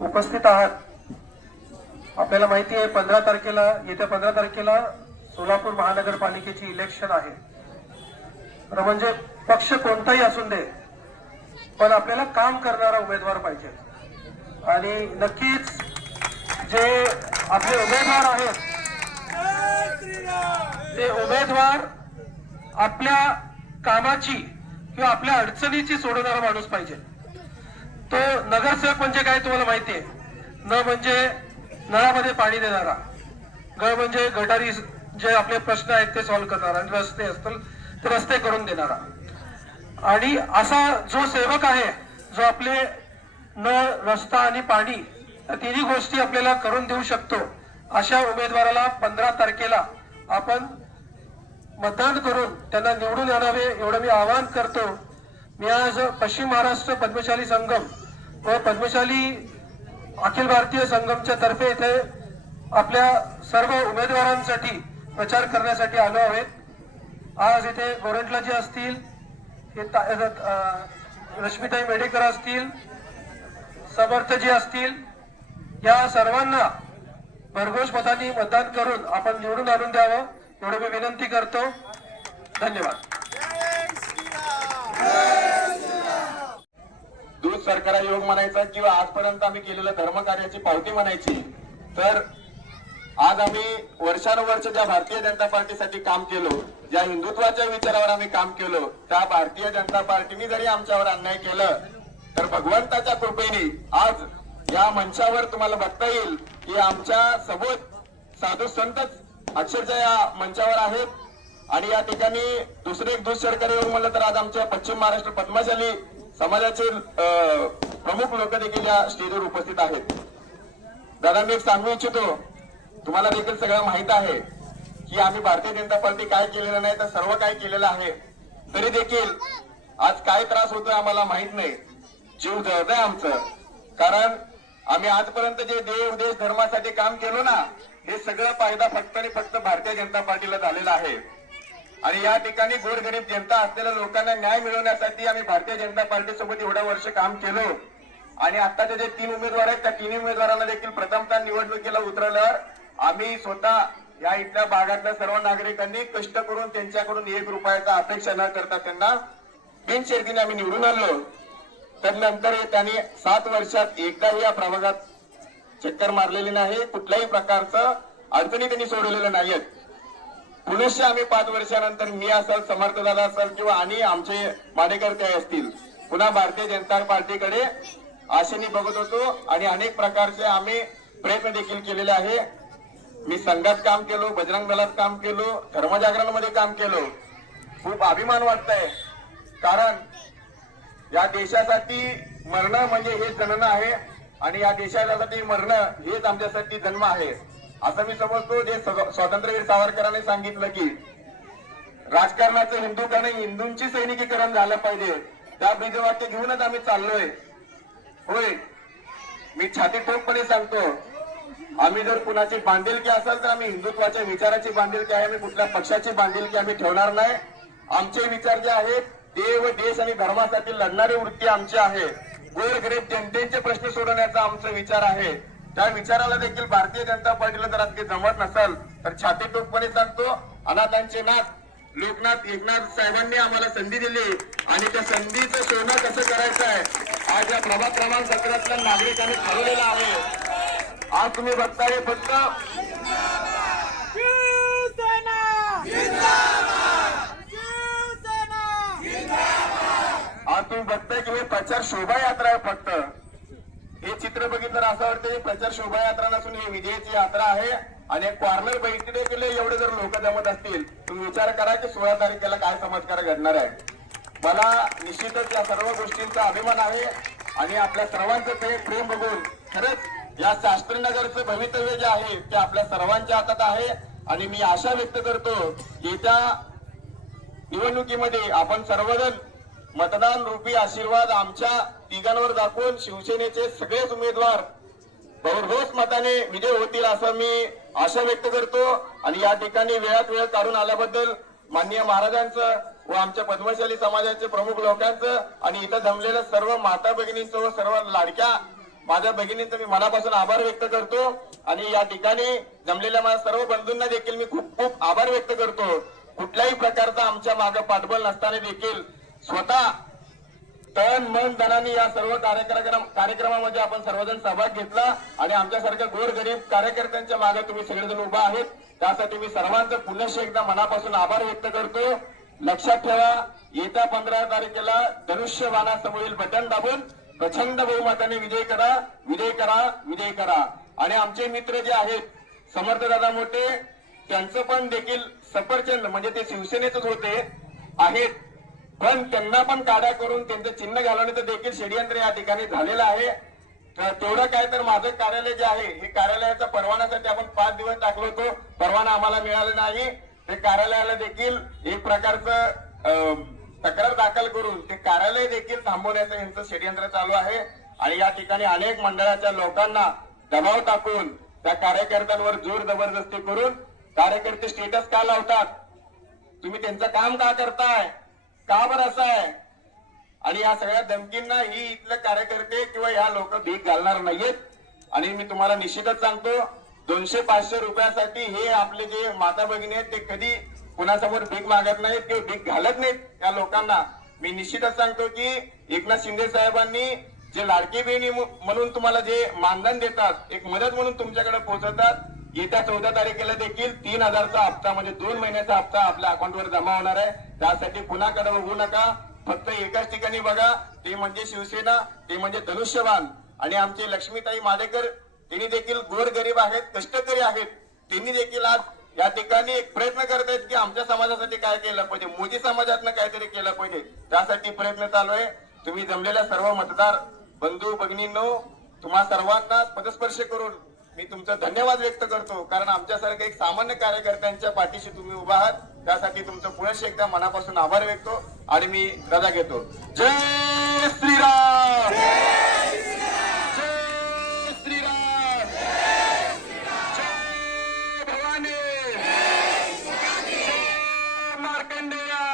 उपस्थित आहात. आपल्याला माहिती आहे पंधरा तारखेला येत्या पंधरा तारखेला सोलापूर महानगरपालिकेची इलेक्शन आहे. तर म्हणजे पक्ष कोणताही असून दे पण आपल्याला काम करणारा उमेदवार पाहिजे. आणि नक्कीच जे आपले उमेदवार आहेत ते उमेदवार आपल्या कामाची किंवा आपल्या अडचणीची सोडवणारा माणूस पाहिजे. तो नगरसेवक म्हणजे काय तुम्हाला माहिती आहे? न म्हणजे नळामध्ये पाणी देणारा. ग म्हणजे गटारी जे आपले प्रश्न आहेत ते सॉल्व्ह करणारा. आणि रस्ते असतील ते रस्ते करून देणारा. आणि असा जो सेवक आहे जो आपले नळ रस्ता आणि पाणी तिन्ही गोष्टी आपल्याला करून देऊ शकतो अशा उमेदवाराला पंधरा तारखेला आपण मतदान करून त्यांना निवडून आणावे एवढं मी आवाहन करतो. मी आज पश्चिम महाराष्ट्र पद्मशाली संगम व पद्मशाली अखिल भारतीय संगमच्या तर्फे इथे आपल्या सर्व उमेदवारांसाठी प्रचार करण्यासाठी आलो आहेत. आज इथे गोरंटला जे असतील रश्मीताई रश्मिताई मेडेकर असतील समर्थ जे असतील या सर्वांना भरघोष मतांनी मतदान करून आपण निवडून आणून द्यावं एवढं मी विनंती करतो. धन्यवाद. सरकारा योग म्हणायचा किंवा आजपर्यंत आम्ही केलेल्या धर्मकार्याची पावती म्हणायची तर आज आम्ही वर्षानुवर्ष ज्या भारतीय जनता पार्टीसाठी काम केलो ज्या हिंदुत्वाच्या विचारावर आम्ही काम केलो त्या भारतीय जनता पार्टीने जरी आमच्यावर अन्याय केलं तर भगवंताच्या कृपेने आज या मंचावर तुम्हाला बघता येईल की आमच्यासोबत साधू संतच अक्षरशः या मंचावर आहेत. आणि या ठिकाणी दुसरे एक दूध सरकारी योग म्हणलं तर आज आमच्या पश्चिम महाराष्ट्र पद्मशाली समाजाचे प्रमुख लोक देखील या स्टेजवर उपस्थित आहेत. दादा मी एक सांगू इच्छितो. तुम्हाला देखील सगळं माहीत आहे की आम्ही भारतीय जनता पार्टी काय केलेलं नाही तर सर्व काय केलेलं आहे. तरी देखील आज काय त्रास होतोय आम्हाला माहीत नाही. जीव जळतंय आमचं. कारण आम्ही आजपर्यंत जे देव देश धर्मासाठी काम केलो ना हे सगळं फायदा फक्त आणि फक्त भारतीय जनता पार्टीला झालेला आहे. आणि या ठिकाणी गोरगरीब जनता असलेल्या लोकांना न्याय मिळवण्यासाठी आम्ही भारतीय जनता पार्टी सोबत एवढ्या वर्ष काम केलो. आणि आताचे जे तीन उमेदवार आहेत त्या तिन्ही उमेदवारांना देखील प्रथमतः निवडणुकीला उतरल्यावर आम्ही स्वतः या इथल्या भागातल्या सर्व नागरिकांनी कष्ट करून त्यांच्याकडून एक रुपयाचा अपेक्षा न करता त्यांना बिनशेर्दीने आम्ही निवडून आणलो. तर नंतर त्यांनी सात वर्षात एकदाही या प्रभागात चक्कर मारलेली नाही. कुठल्याही प्रकारचं अडचणी त्यांनी सोडवलेल्या नाहीयेत. पुनश्च आम्ही पाच वर्षानंतर मी असेल समर्थदादा असाल किंवा आणि आमचे माडेकर्ते असतील पुन्हा भारतीय जनता पार्टीकडे आशेने बघत होतो आणि अनेक प्रकारचे आम्ही प्रयत्न देखील केलेले आहे. मी संघात काम केलो बजरंग दलात काम केलो धर्मजागरणमध्ये काम केलो. खूप अभिमान वाटतंय. कारण या देशासाठी मरणं म्हणजे हे जन्म आहे आणि या देशासाठी मरणं हेच आमच्यासाठी जन्म आहे. असं मी समजतो जे स्वातंत्र्यवीर सावरकरांनी सांगितलं की राजकारणाचं हिंदूकरण हिंदूंची सैनिकीकरण झालं पाहिजे. त्या बीजवाक्य घेऊनच आम्ही चाललोय. होय मी छाती ठोकपणे सांगतो आम्ही जर कुणाची बांधिलकी असेल तर आम्ही हिंदुत्वाच्या विचाराची बांधिलकी आहे आम्ही कुठल्या पक्षाची बांधिलकी आम्ही ठेवणार नाही. आमचे विचार जे आहेत देव देश आणि धर्मासाठी लढणारी वृत्ती आमची आहे. गोरगरीब जनतेचे प्रश्न सोडवण्याचा आमचा विचार आहे. त्या विचाराला देखील भारतीय जनता पार्टीला जर अगदी जमत नसेल तर छाती टोकपणे सांगतो अनाथांचे नाथ लोकनाथ एकनाथ साहेबांनी आम्हाला संधी दिली. आणि त्या संधीचं सोनं कसं करायचं आहे आज या प्रभाग क्रमांक सतरातल्या नागरिकांनी ठरवलेलं आहे. आज तुम्ही बघताय फक्त आज तुम्ही बघताय की हे प्रचार शोभायात्रा आहे फक्त. हे चित्र बघितलं तर असं वाटतं प्रचार शोभायात्रा नसून ही विजयाची यात्रा आहे. आणि कॉर्नर बैठकी एवढे जर लोक जमत असतील तुम्ही विचार करा की सोळा तारखेला काय चमत्कार घडणार आहे. मला निश्चितच या सर्व गोष्टींचा अभिमान आहे आणि आपल्या सर्वांचं ते प्रेम बघून खरंच या शास्त्रीनगरचं भवितव्य जे आहे ते आपल्या सर्वांच्या हातात आहे. आणि मी आशा व्यक्त करतो येत्या निवडणुकीमध्ये आपण सर्वजण मतदान रूपी आशीर्वाद आमच्या तिघांवर दाखवून शिवसेनेचे सगळेच उमेदवार भरघोस मताने विजय होतील असं मी आशा व्यक्त करतो. आणि या ठिकाणी वेळात वेळ काढून आल्याबद्दल माननीय महाराजांचं व आमच्या पद्मशाली समाजाचे प्रमुख लोकांचं आणि इथं जमलेल्या सर्व माता भगिनींचं व सर्व लाडक्या माझ्या भगिनींचं मी मनापासून आभार व्यक्त करतो. आणि या ठिकाणी जमलेल्या माझ्या सर्व बंधूंना देखील मी खूप खूप आभार व्यक्त करतो. कुठल्याही प्रकारचा आमच्या मागे पाठबळ नसताना देखील स्वतः तन मन धनाने या सर्व कार्यक्रम कार्यक्रमामध्ये आपण सर्वजण सहभाग घेतला आणि आमच्यासारख्या गोरगरीब कार्यकर्त्यांच्या मागे तुम्ही सगळेजण उभा आहेत. त्यासाठी मी सर्वांचं पुनश्च एकदा मनापासून आभार व्यक्त करतो. लक्षात ठेवा येत्या पंधरा तारखेला धनुष्यबाणासमोरील बटन दाबून प्रचंड बहुमताने विजय करा विजय करा विजय करा. आणि आमचे मित्र जे आहेत समर्थ दादा मोठे त्यांचं पण देखील सफरचंद म्हणजे ते शिवसेनेतच होते आहेत. पण त्यांना पण काड्या करून त्यांचं चिन्ह घालवण्याचं देखील षडयंत्र या ठिकाणी झालेलं आहे. तर तेवढं काय तर माझं कार्यालय जे आहे हे कार्यालयाचा परवान्यासाठी आपण पाच दिवस टाकलो होतो. परवाना आम्हाला मिळाला नाही. ते कार्यालयाला देखील एक प्रकारचं तक्रार दाखल करून ते कार्यालय देखील थांबवण्याचं यांचं षडयंत्र चालू आहे. आणि या ठिकाणी अनेक मंडळाच्या लोकांना दबाव टाकून त्या कार्यकर्त्यांवर जोर जबरदस्ती करून कार्यकर्ते स्टेटस का लावतात? तुम्ही त्यांचं काम का करताय? का बरं असं आहे? आणि या सगळ्या धमकींना ही इथले कार्यकर्ते किंवा ह्या लोक भीक घालणार नाहीयेत. आणि मी तुम्हाला निश्चितच सांगतो दोनशे पाचशे रुपयासाठी हे आपले जे माता भगिनी आहेत ते कधी कुणासमोर भीक मागत नाहीत किंवा भीक घालत नाहीत त्या लोकांना. मी निश्चितच सांगतो की एकनाथ शिंदे साहेबांनी जे लाडकी बहिणी म्हणून तुम्हाला जे मानधन देतात एक मदत म्हणून तुमच्याकडे पोहोचवतात येत्या चौदा तारखेला देखील तीन हजारचा हप्ता म्हणजे दोन महिन्याचा हप्ता आपल्या अकाउंटवर जमा होणार आहे. त्यासाठी कुणाकडे बघू नका फक्त एकाच ठिकाणी बघा. ते म्हणजे शिवसेना ते म्हणजे धनुष्यबाण आणि आमचे लक्ष्मीताई माडेकर त्यांनी देखील गोरगरीब आहेत कष्टकरी आहेत. त्यांनी देखील आज या ठिकाणी एक प्रयत्न करत आहेत की आमच्या समाजासाठी काय केलं पाहिजे मोदी समाजातनं काहीतरी केलं पाहिजे. त्यासाठी प्रयत्न चालू आहे. तुम्ही जमलेल्या सर्व मतदार बंधू भगिनींनो तुम्हा सर्वांना पदस्पर्श करून मी तुमचा धन्यवाद व्यक्त करतो. कारण आमच्यासारख्या एक सामान्य कार्यकर्त्यांच्या पाठीशी तुम्ही उभा आहात. त्यासाठी तुमचं पुनश्च एकदा मनापासून आभार व्यक्तो. आणि मी रजा घेतो. जय श्रीराम जय श्रीराम जय भवानी जय मार्कंडेया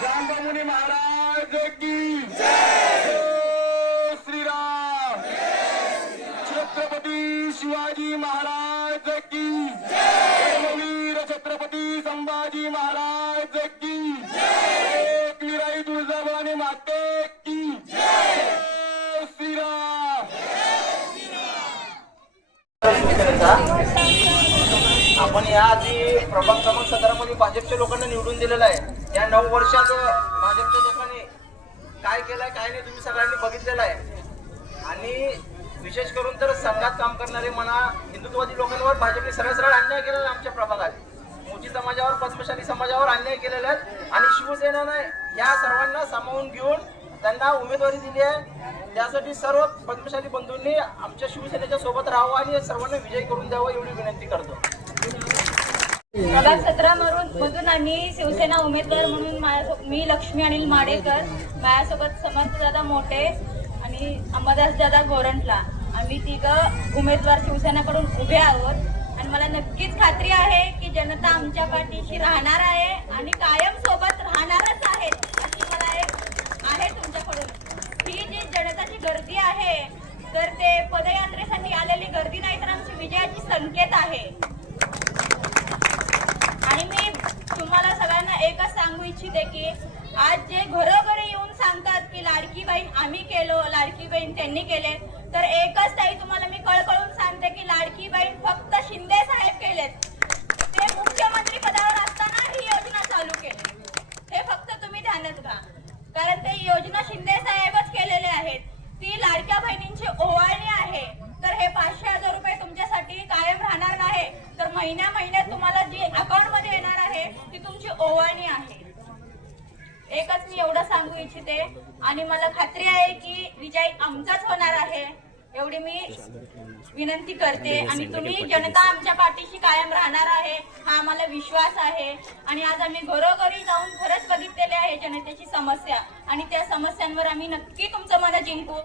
शांतमुनी महाराज की जय श्रीराम छत्रपती शिवाजी महाराज की। वीर छत्रपती संभाजी महाराज की। एक वीराई तुळजाभवानी माते की। आपण या आधी प्रभाग क्रमांक सतरामध्ये भाजपच्या लोकांना निवडून दिलेलं आहे. या नऊ वर्षात भाजपच्या लोकांनी काय केलंय काय नाही तुम्ही सगळ्यांनी बघितलेलं आहे. आणि विशेष करून तर संघात काम करणारे म्हणा हिंदुत्ववादी लोकांवर भाजपने सरळ सरळ अन्याय केलेला आमच्या प्रभागात. मोची समाजावर पद्मशाली समाजावर अन्याय केलेला आहे आणि शिवसेनेनं या सर्वांना सामावून घेऊन त्यांना उमेदवारी दिली आहे. त्यासाठी सर्व पद्मशाली बंधूंनी आमच्या शिवसेनेच्या सोबत राहावं आणि सर्वांना विजय करून द्यावं एवढी विनंती करतो. प्रभाग सतरा मधून मधून आम्ही शिवसेना उमेदवार म्हणून मी लक्ष्मी अनिल माडेकर माझ्यासोबत समर्थ दादा मोठे मी अंबादास दादा गोरंटला. आम्ही तिघं उमेदवार शिवसेनेकडून उभे आहोत. आणि मला नक्कीच खात्री आहे की जनता आमच्या पाठीशी राहणार आहे आणि कायम सोबत राहणारच आहे अशी मला एक आहे तुमच्याकडून. ही जी जनताची गर्दी आहे तर ते पदयात्रेसाठी आलेली गर्दी नाही तर आमची विजयाची संकेत आहे. आणि मी तुम्हाला सगळ्यांना एकच सांगू इच्छिते की आज जे घरोघरी सांगतात की लाडकी बहीण आम्ही केलो लाडकी बहीण त्यांनी केले. तर एकच ताई तुम्हाला मी कळकळून सांगते की लाडकी बहीण फक्त शिंदे साहेब केलेत ते मुख्यमंत्री पदावर असताना ही योजना चालू केली हे फक्त तुम्ही ध्यानात घ्या कारण ते योजना शिंदे साहेबच केलेले आहेत ती लाडक्या बहिणींची ओवाळणी आहे तर हे पाचशे हजार रुपये तुमच्यासाठी कायम राहणार नाही तर महिन्या महिन्यात तुम्हाला जी अकाउंटमध्ये येणार आहे ती तुमची ओवाळणी आहे एकच मी एवढं सांगू इच्छिते. आणि मला खात्री आहे की विजय आमचाच होणार आहे एवढी मी विनंती करते. आणि तुम्ही जनता आमच्या पाठीशी कायम राहणार आहे हा आम्हाला विश्वास आहे. आणि आज आम्ही घरोघरी जाऊन खरंच बघितलेले आहे जनतेची समस्या. आणि त्या समस्यांवर आम्ही नक्की तुमचं मन जिंकू.